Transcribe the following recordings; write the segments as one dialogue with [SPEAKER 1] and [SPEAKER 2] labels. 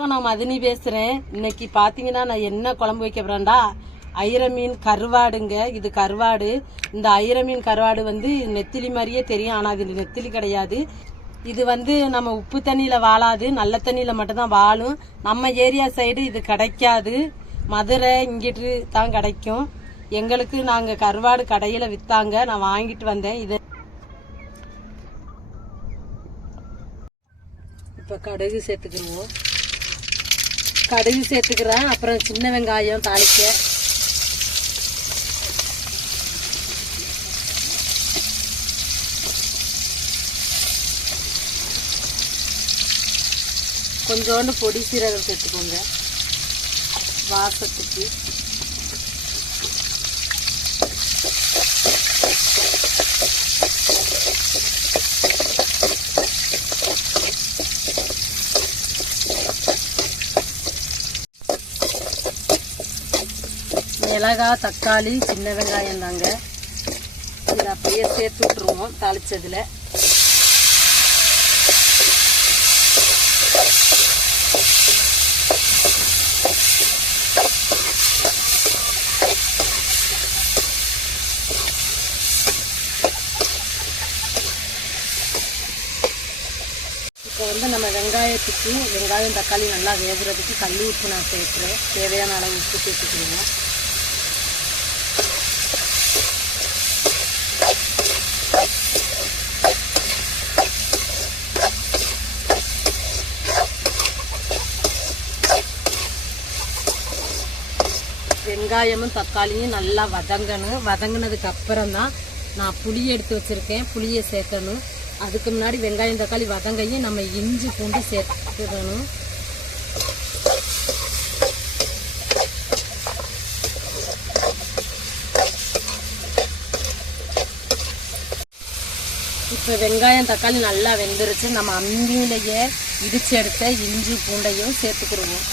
[SPEAKER 1] வணக்கம் நான் மதினி பேசுறேன். இன்னைக்கு பாத்தீங்கன்னா நான் என்ன குழம்பு வைக்க போறேன்டா? ஐர மீன் கருவாடுங்க. இது கருவாடு. இந்த ஐர மீன் கருவாடு வந்து நெத்திலி மாதிரியே தெரியும். ஆனால் இது நெத்திலி கிடையாது. இது வந்து நம்ம உப்பு தண்ணியில வாழாது. நல்ல தண்ணியில மட்டும்தான் வாழும். நம்ம ஏரியா சைடு இது கிடைக்காது. மதுரை இங்கிட்டு தான் கிடைக்கும். எங்களுக்கு நாங்க கருவாடு கடையில வித்தாங்க. நான் வாங்கிட்டு வந்தேன். இது இப்ப கடுகு சேர்த்துக்கிடுவோம் கடுகு சேர்த்துக்கிறேன். அப்புறம் சின்ன வெங்காயம் தாளிக்க. கொஞ்சோண்டு பொடி சீரகம் சேர்த்துக்கோங்க. வாசத்துக்கு. மிளகா தக்காளி சின்ன வெங்காயம் தாங்க. இதை அப்படியே சேர்த்து விட்ருவோம் தாளித்ததில் இப்போ வந்து நம்ம வெங்காயத்துக்கு வெங்காயம் தக்காளி நல்லா வேகுறதுக்கு கல் உப்பு நான் சேர்க்குறேன். தேவையான அளவு உப்பு சேர்த்துக்கிடுவோம் வெங்காயமும் தக்காளியும் நல்லா வதங்கணும். வதங்கினதுக்கு அப்புறம் தான் நான் புளியை எடுத்து வச்சுருக்கேன். புளியை சேர்க்கணும். அதுக்கு முன்னாடி வெங்காயம் தக்காளி வதங்கையும் நம்ம இஞ்சி பூண்டு சேர்த்துடணும். இப்போ வெங்காயம் தக்காளி நல்லா வெந்துருச்சு. நம்ம அம்மியிலேயே இடிச்சு எடுத்த இஞ்சி பூண்டையும் சேர்த்துக்கிடுவோம்.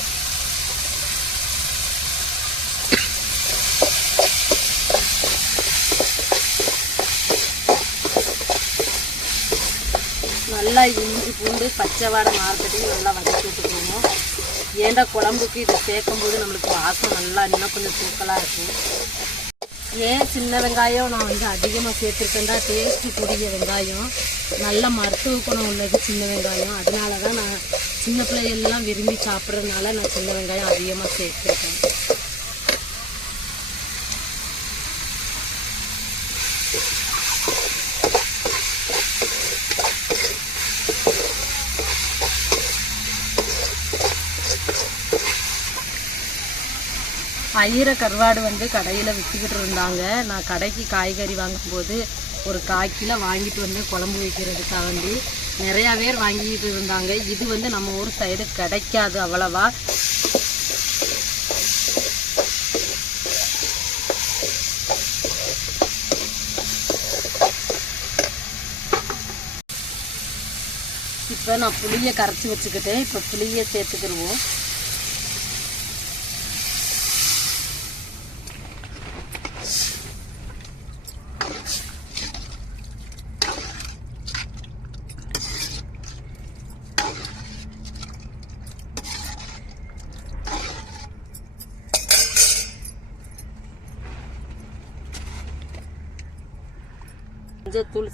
[SPEAKER 1] நல்லா இஞ்சி பூண்டு பச்சை வாடை மார்க்கெட்டையும் நல்லா வதக்கி விட்டுக்கணும். ஏண்டா குழம்புக்கு இதை சேர்க்கும்போது நம்மளுக்கு வாசம் நல்லா இன்னும் கொஞ்சம் தூக்கலாக இருக்கும். ஏன் சின்ன வெங்காயம் நான் வந்து அதிகமாக சேர்த்துருக்கேன்டா டேஸ்ட்டு கூடிய வெங்காயம். நல்ல மருத்துவ குணம் உள்ளது சின்ன வெங்காயம். அதனால தான் நான் சின்ன பிள்ளைகள்லாம் விரும்பி சாப்பிட்றதுனால நான் சின்ன வெங்காயம் அதிகமாக சேர்த்துருக்கேன். பயிர கருவாடு வந்து கடையில் விற்றுக்கிட்டு இருந்தாங்க. நான் கடைக்கு காய்கறி வாங்கும்போது ஒரு காய் கிலோ வாங்கிட்டு வந்து குழம்பு வைக்கிறதுக்காக வேண்டி நிறையா பேர் வாங்கிட்டு இருந்தாங்க. இது வந்து நம்ம ஊர் சைடு கிடைக்காது அவ்வளவா. இப்போ நான் புளியை கரைச்சி வச்சுக்கிட்டேன். இப்போ புளியை சேர்த்துக்கிடுவோம்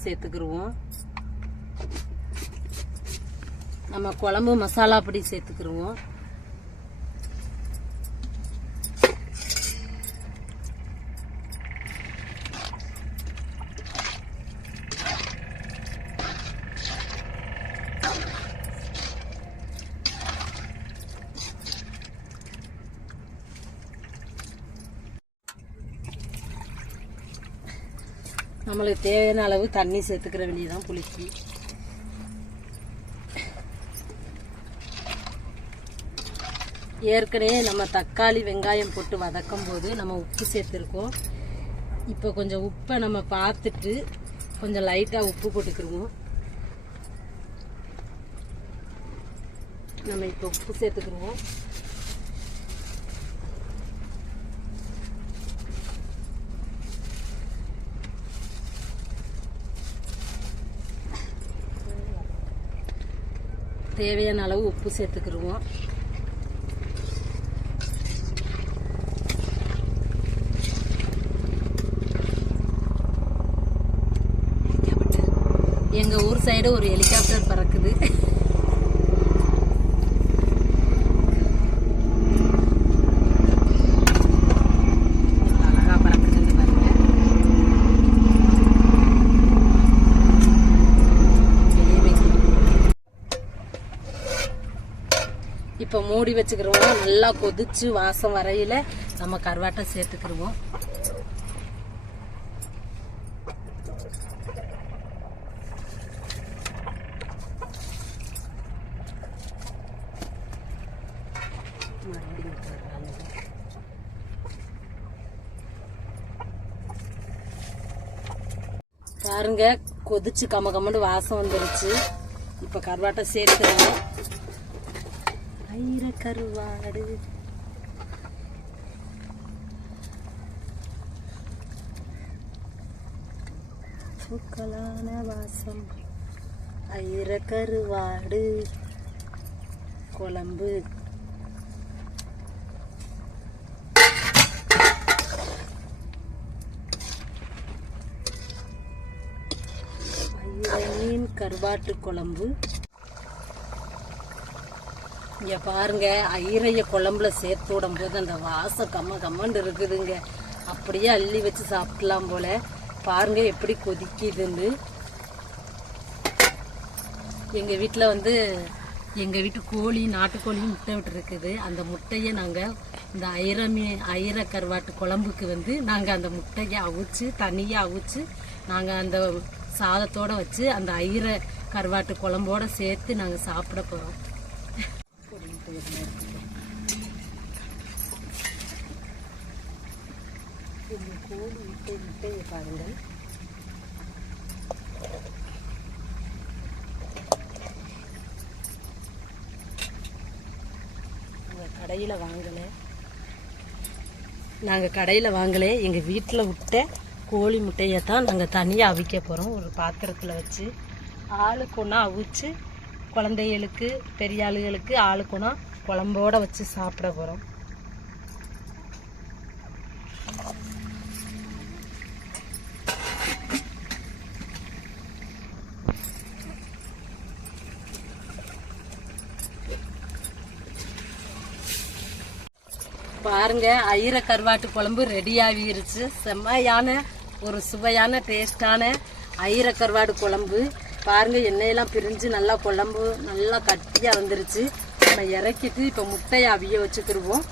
[SPEAKER 1] சேர்த்துக்கிடுவோம் சேர்த்துக்கிருவோம். நம்ம குழம்பு மசாலா பொடி சேர்த்துக்கிருவோம் நம்மளுக்கு தேவையான அளவு தண்ணி சேர்த்துக்கிற வேண்டியதான் புளிக்கு ஏற்கனவே நம்ம தக்காளி வெங்காயம் போட்டு வதக்கும் போது நம்ம உப்பு சேர்த்துருக்கோம். இப்போ கொஞ்சம் உப்பை நம்ம பார்த்துட்டு கொஞ்சம் லைட்டாக உப்பு போட்டுக்கிருவோம். நம்ம இப்போ உப்பு சேர்த்துக்கிருவோம். தேவையான அளவு உப்பு சேர்த்துக்கிடுவோம். எங்கள் ஊர் சைடு ஒரு ஹெலிகாப்டர் பறக்குது. மூடி வச்சுக்கிறோம் நல்லா கொதிச்சு வாசம் வரையில நம்ம கருவாட்டை சேர்த்துக்கிருவோம். பாருங்க கொதிச்சு கம கமன்னு வாசம் வந்துருச்சு. இப்ப கருவாட்டை சேர்த்துருவோம். ஐர கருவாடு. பூக்களான வாசம். ஐர கருவாடு. குழம்பு. மீன் கருவாட்டு குழம்பு. இங்க பாருங்க ஐரைய குழம்புல சேர்த்து விடும்போது அந்த வாசம் கம்ம கம்மன்னு இருக்குதுங்க. அப்படியே அள்ளி வச்சு சாப்பிடலாம் போல. பாருங்க எப்படி கொதிக்குதுன்னு. எங்க வீட்டில் வந்து எங்க வீட்டு கோழி நாட்டுக்கோழி முட்டை விட்டுருக்குது அந்த முட்டையை நாங்கள் இந்த ஐரமி ஐர கருவாட்டு குழம்புக்கு வந்து நாங்கள் அந்த முட்டையை அவிச்சு தனியாக அவிச்சு நாங்கள் அந்த சாதத்தோட வச்சு அந்த ஐர கருவாட்டு குழம்போடு சேர்த்து நாங்கள் சாப்பிட போகிறோம் போறோம் இந்த கோழி முட்டை முட்டையை பாருங்கள் நாங்கள் கடையில் வாங்கலை நாங்கள் கடையில் வாங்கலை எங்கள் வீட்டில் விட்ட கோழி முட்டையை தான் நாங்கள் தனியாக அவிக்க போகிறோம் ஒரு பாத்திரத்தில் வச்சு ஆளுக்கு ஒன்றா அவிச்சு குழந்தைகளுக்கு பெரிய ஆளுகளுக்கு ஆளுக்கு குழம்போட வச்சு சாப்பிட போகிறோம் பாருங்க ஐர கருவாட்டு குழம்பு ரெடி ஆகிருச்சு. செம்மையான ஒரு சுவையான டேஸ்டான ஐர கருவாடு குழம்பு. பாருங்க எண்ணெயெல்லாம் பிரிஞ்சு நல்லா குழம்பு நல்லா கட்டியாக வந்துருச்சு. நம்ம இறக்கிட்டு இப்போ முட்டையை அவிய வச்சுக்கிருவோம்.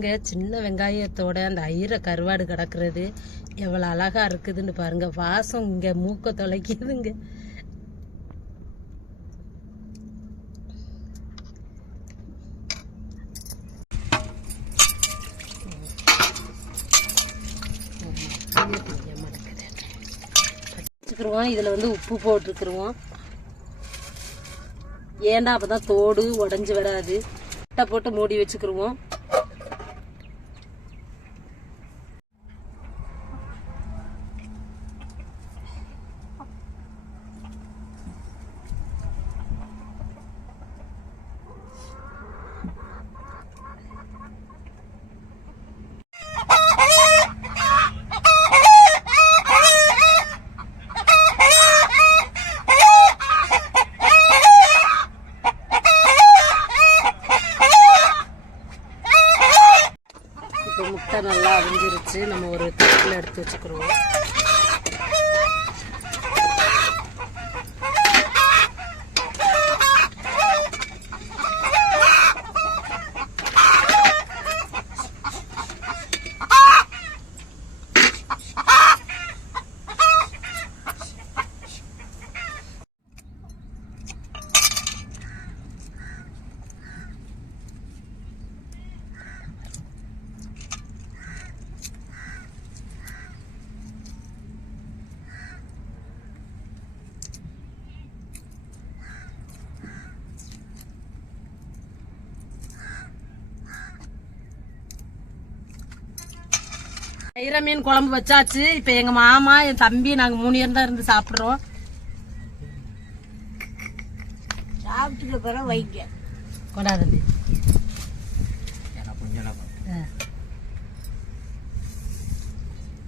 [SPEAKER 1] பாருங்க சின்ன வெங்காயத்தோட அந்த ஐர கருவாடு கிடக்குறது எவ்வளோ அழகா இருக்குதுன்னு பாருங்க. வாசம் இங்க மூக்க தொலைக்குதுங்க. வச்சுக்கிருவோம். இதில் வந்து உப்பு போட்டுருக்குருவோம் ஏன்டா அப்பதான் தோடு உடஞ்சி வராது. முட்டை போட்டு மூடி வச்சுக்கிருவோம் இப்போ முட்டை நல்லா அவிஞ்சிருச்சு நம்ம ஒரு தட்டில் எடுத்து வச்சுக்கிறோம் ஐர மீன் குழம்பு வச்சாச்சு. இப்ப எங்க மாமா என் தம்பி நாங்க மூணு பேரும் தான் இருந்து சாப்பிடுறோம்.
[SPEAKER 2] சாப்பிட்டுக்க பிறகு வைங்க.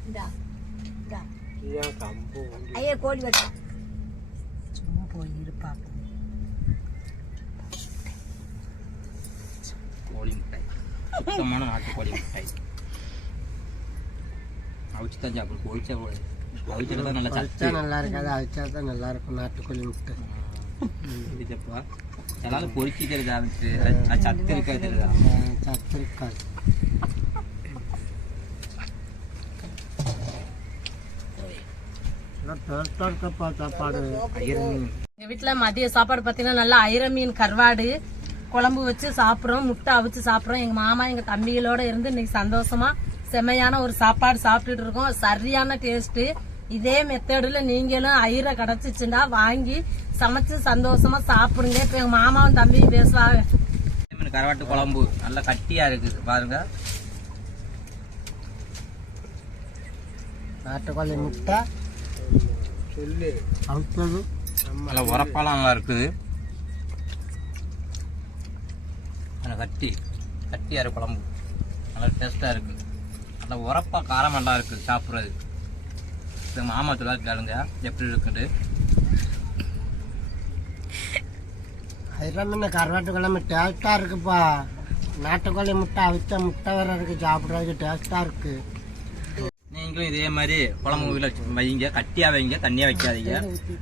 [SPEAKER 2] இந்தா ஐயா கோழி வச்சா சும்மா போய் இருப்பா
[SPEAKER 3] கோழி மிட்டாய் சுத்தமான நாட்டு கோழி மிட்டாய் அவிச்சு தான் சாப்பிடும் கூட அவிச்சா தான் நல்லா சத்து
[SPEAKER 4] நல்லா இருக்காது. அவிச்சா தான் நல்லா இருக்கும். நாட்டுக்கோழி முட்டை.
[SPEAKER 3] இதுப்பா தெரியுதா அது அது சத்து இருக்காது
[SPEAKER 4] சத்து இருக்காது. எல்லாம் டேஸ்டா இருக்கப்பா சாப்பாடு?
[SPEAKER 1] எங்க வீட்டுல மதிய சாப்பாடு பாத்தீங்கன்னா நல்லா ஐர மீன் கருவாடு குழம்பு வச்சு சாப்பிடுறோம் முட்டை அவிச்சு சாப்பிடுறோம். எங்க மாமா எங்க தம்பிகளோட இருந்து இன்னைக்கு சந்தோஷமா செமையான ஒரு சாப்பாடு சாப்பிட்டுட்டு இருக்கோம் சரியான டேஸ்ட் இதே மெத்தடுல நீங்களும் ஐர கிடைச்சிச்சுன்னா வாங்கி சமைச்சு சந்தோஷமா சாப்பிடுங்க. இப்ப எங்க மாமாவும் தம்பியும் பேசுவாங்க.
[SPEAKER 3] கரவாட்டு குழம்பு நல்லா கட்டியா இருக்குது. பாருங்க. நாட்டுக்கோழி முட்டை. அவிச்சது நல்லா உரப்பாலாம் நல்லா இருக்குது. நல்லா கட்டி கட்டியா இருக்கு குழம்பு. நல்லா டேஸ்டா இருக்கு. நல்லா உரப்பா காரம் நல்லா இருக்கு சாப்பிட்றது. இது மாமா சொல்ல கேளுங்க எப்படி இருக்குன்னு
[SPEAKER 4] அதெல்லாம் மீன் கருவாட்டு குழம்பு டேஸ்டா இருக்குப்பா. நாட்டுக்கோழி முட்டை அவிச்ச முட்டை வேற இருக்கு சாப்பிட்றதுக்கு டேஸ்டா இருக்கு.
[SPEAKER 3] நீங்களும் இதே மாதிரி குழம்பு ஊரில் வைங்க கட்டியா வைங்க தண்ணியா வைக்காதீங்க.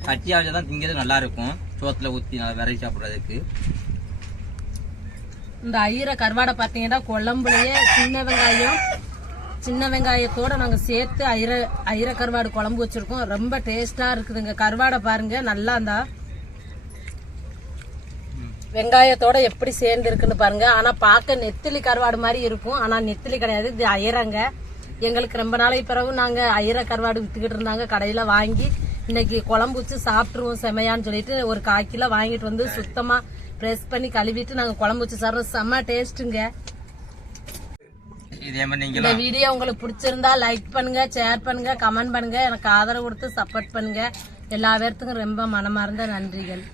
[SPEAKER 3] கட்டியா வச்சா தான் திங்கிறது நல்லா இருக்கும். சோத்துல ஊற்றி நல்லா விரைச்சி சாப்பிட்றதுக்கு.
[SPEAKER 1] இந்த ஐர கருவாடை பாத்தீங்கன்னா குழம்புலயே சின்ன வெங்காயம் சின்ன வெங்காயத்தோட நாங்கள் சேர்த்து ஐர ஐர கருவாடு குழம்பு வச்சுருக்கோம். ரொம்ப டேஸ்ட்டாக இருக்குதுங்க. கருவாடை பாருங்க நல்லா இருந்தா. வெங்காயத்தோட எப்படி சேர்ந்துருக்குன்னு பாருங்க. ஆனால் பார்க்க நெத்திலி கருவாடு மாதிரி இருக்கும். ஆனால் நெத்திலி கிடையாது. இது ஐரங்க எங்களுக்கு ரொம்ப நாளைக்கு பிறகு நாங்கள் ஐர கருவாடு விற்றுக்கிட்டு இருந்தாங்க. கடையில் வாங்கி இன்னைக்கு குழம்பு வச்சு சாப்பிட்ருவோம் செமையான்னு சொல்லிட்டு ஒரு கால் கிலோ வாங்கிட்டு வந்து சுத்தமாக ப்ரெஸ் பண்ணி கழுவிட்டு நாங்கள் குழம்பு வச்சு சாப்பிட்றோம். செம்ம டேஸ்ட்டுங்க இதே மாதிரி இந்த நீங்களும் வீடியோ உங்களுக்கு பிடிச்சிருந்தா லைக் பண்ணுங்க ஷேர் பண்ணுங்க கமெண்ட் பண்ணுங்க. எனக்கு ஆதரவு கொடுத்து சப்போர்ட் பண்ணுங்க. எல்லா பேர்த்துக்கும் ரொம்ப மனமார்ந்த நன்றிகள்.